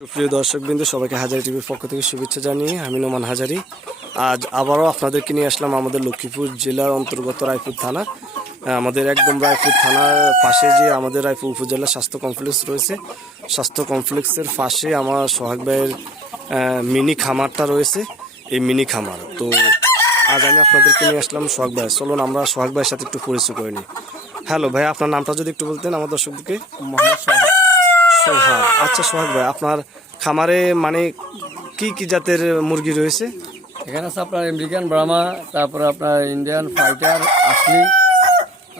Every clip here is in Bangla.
প্রিয় দর্শকবৃন্দ, সবাইকে হাজারি টিভির পক্ষ থেকে শুভেচ্ছা জানিয়ে আমি নোমান হাজারি। আজ আবারও আপনাদেরকে নিয়ে আসলাম আমাদের লক্ষ্মীপুর জেলার অন্তর্গত রায়পুর থানা। আমাদের একদম রায়পুর থানার পাশে যে আমাদের রায়পুর উপজেলা স্বাস্থ্য কমপ্লেক্স রয়েছে, স্বাস্থ্য কমপ্লেক্সের পাশে আমার সোহাগ ভাইয়ের মিনি খামারটা রয়েছে, এই মিনি খামার। তো আজ আমি আপনাদেরকে নিয়ে আসলাম সোহাগ ভাই। চলুন, আমরা সোহাগ ভাইয়ের সাথে একটু পরিচয় করে নিই। হ্যালো ভাই, আপনার নামটা যদি একটু বলতেন আমার দর্শকদেরকে। সোহাগ। সোহাগ আচ্ছা সোহাগ ভাই আপনার খামারে মানে কি কি জাতের মুরগি রয়েছে? এখানে আছে আপনার আমেরিকান ব্রাহ্মা তারপরে আপনার ইন্ডিয়ান ফাইটার আসলি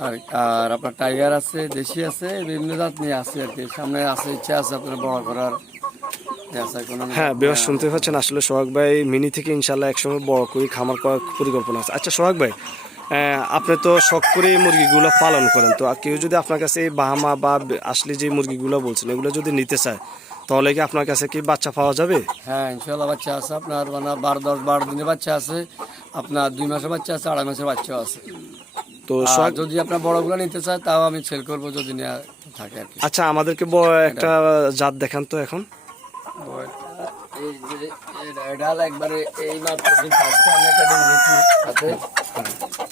আর আর আপনার টাইগার আছে দেশি আছে বিভিন্ন জাত নিয়ে আছে আর কি। সামনে আছে ইচ্ছা আছে আপনার বড় করার। হ্যাঁ বেশ শুনতে পাচ্ছেন আসলে সোহাগ ভাই মিনি থেকে ইনশাল্লাহ একসময় বড় করে খামার করার পরিকল্পনা আছে। আচ্ছা সোহাগ ভাই আপনি তো শখ করে মুরগিগুলো পালন করেন। তো কেউ যদি আপনার কাছে এই বাহামা বা আসলে যে মুরগিগুলো বলছেন এগুলো যদি নিতে চায় তাহলে কি আপনার কাছে কি বাচ্চা পাওয়া যাবে? হ্যাঁ ইনশাল্লাহ বাচ্চা আছে আপনার মানে বারো দশ বারো দিনের বাচ্চা আছে আপনার দুই মাসের বাচ্চা আছে আড়াই মাসের বাচ্চাও আছে। তো যদি আপনার বড়গুলো নিতে চায় তাও আমি সেল করব যদি নেওয়া থাকে আর কি। আচ্ছা আমাদেরকে একটা জাত দেখান তো এখন। একবারে এই মাত্র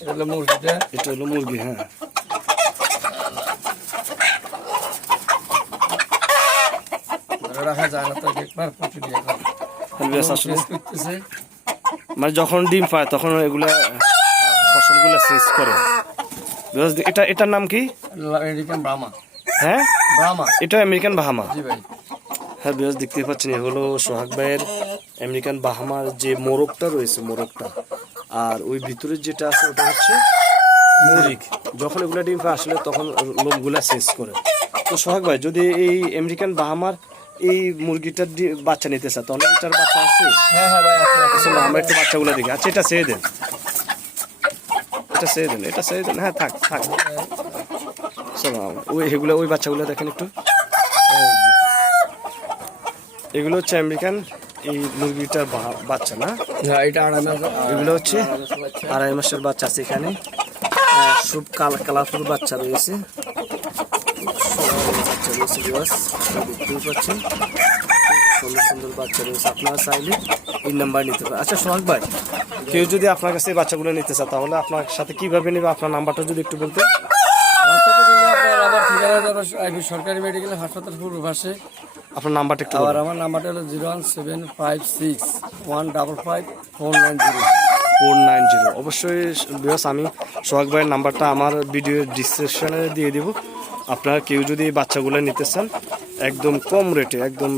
এটা হলো মুরগিটা। এটা হলো মুরগি হ্যাঁ। রাখা যায় না তো একবার প্রচুর করে। বেশ আসলে। শেষ করতেছে। মানে যখন ডিম পায় তখন এগুলা ফসলগুলো শেষ করে। এটা এটার নাম কি? আমেরিকান ব্রাহ্মা হ্যাঁ? ব্রাহ্মা এটা আমেরিকান বাহামা জি ভাই। হ্যাঁ বেশ দেখতে পাচ্ছেন এ হলো সোহাগ ভাইয়ের আমেরিকান বাহামার যে মোরগটা রয়েছে মোরগটা। আর ওই ভিতরে যেটা আছে ওটা হচ্ছে মুরগ। যখন এগুলো ডিম আসলে তখন লোমগুলা শেষ করে। তো সোহাগ ভাই যদি এই আমেরিকান বাহামার এই মুরগিটার বাচ্চা নিতে চায় তাহলে এটার বাচ্চা আছে? হ্যাঁ হ্যাঁ ভাই আছে। আমরা একটু বাচ্চাগুলো দেখি। আচ্ছা এটা ছেড়ে দেন। এটা ছেড়ে দেন এটা ছেড়ে দেন। হ্যাঁ থাক থাক। চলো ওই এগুলো ওই বাচ্চাগুলো দেখেন একটু। এগুলো হচ্ছে আমেরিকান এই মুরগিটার বাচ্চা না? হ্যাঁ এটা আড়াই মাস এগুলো হচ্ছে আড়াই মাসের বাচ্চা। আছে এখানে। কাল কালারফুল বাচ্চা রয়েছে। বাচ্চা রয়েছে বিয়াস দেখতেই পাচ্ছেন। সুন্দর সুন্দর বাচ্চা রয়েছে আপনারা চাইলে এই নাম্বার নিতে পারেন। আচ্ছা সোহাগ ভাই কেউ যদি আপনার কাছে এই বাচ্চাগুলো নিতে চায় তাহলে আপনার সাথে কীভাবে নেবে? আপনার নাম্বারটা যদি একটু সরকারি মেডিকেল হাসপাতাল পূর্ব পাশে। আপনার নাম্বারটা একটু বলুন। আমার নাম্বারটা হলো zero one seven five six one double five four nine zero. Four nine zero. অবশ্যই বিকজ আমি সোহাগ ভাইয়ের নাম্বারটা আমার ভিডিও ডিসক্রিপশনে দিয়ে দিব। আপনারা কেউ যদি বাচ্চাগুলো নিতে চান একদম কম রেটে একদম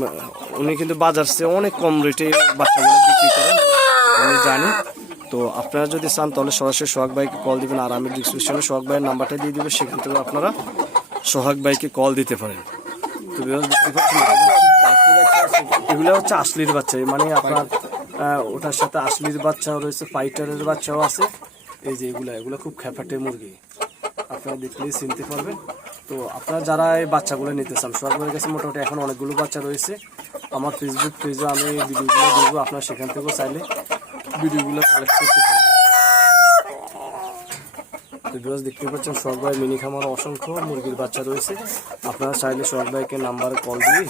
উনি কিন্তু বাজার চেয়ে অনেক কম রেটে বাচ্চাগুলো বিক্রি করেন আমি জানি। তো আপনারা যদি চান তাহলে সরাসরি সোহাগ ভাইকে কল দিবেন আর আমি ডিসক্রিপশনে সোহাগ ভাইয়ের নাম্বারটা দিয়ে দিব সেখান থেকে আপনারা সোহাগ ভাইকে কল দিতে পারেন। এগুলো হচ্ছে আসলির বাচ্চা মানে আপনার ওটার সাথে আসলির বাচ্চাও রয়েছে, ফাইটারের বাচ্চাও আছে। এই যে এগুলো এগুলো খুব খ্যাপাটে মুরগি। আপনারা দেখলেই চিনতে পারবেন। তো আপনারা যারা এই বাচ্চাগুলো নিতে চান, সরকারের কাছে মোটামুটি এখন অনেকগুলো বাচ্চা রয়েছে। আমার ফেসবুক পেজে আমি ভিডিওগুলো দেবো, আপনারা সেখান থেকেও চাইলে ভিডিওগুলো কালেক্ট করতে পারবেন। তো বিকজ দেখতে পাচ্ছেন সোহাগ ভাই মিনি খামার অসংখ্য মুরগির বাচ্চা রয়েছে। আপনারা চাইলে সোহাগ ভাইকে নাম্বারে কল দিয়ে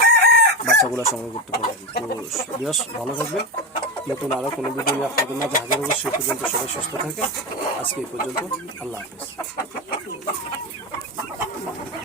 বাচ্চাগুলো সংগ্রহ করতে পারবেন। তো বিকজ ভালো থাকবেন। নতুন আরও কোনো ভিডিও নিয়ে আপনাদের মাঝে হাজার হবে সে পর্যন্ত সবাই সুস্থ থাকে আজকে এই পর্যন্ত, আল্লাহ হাফিজ।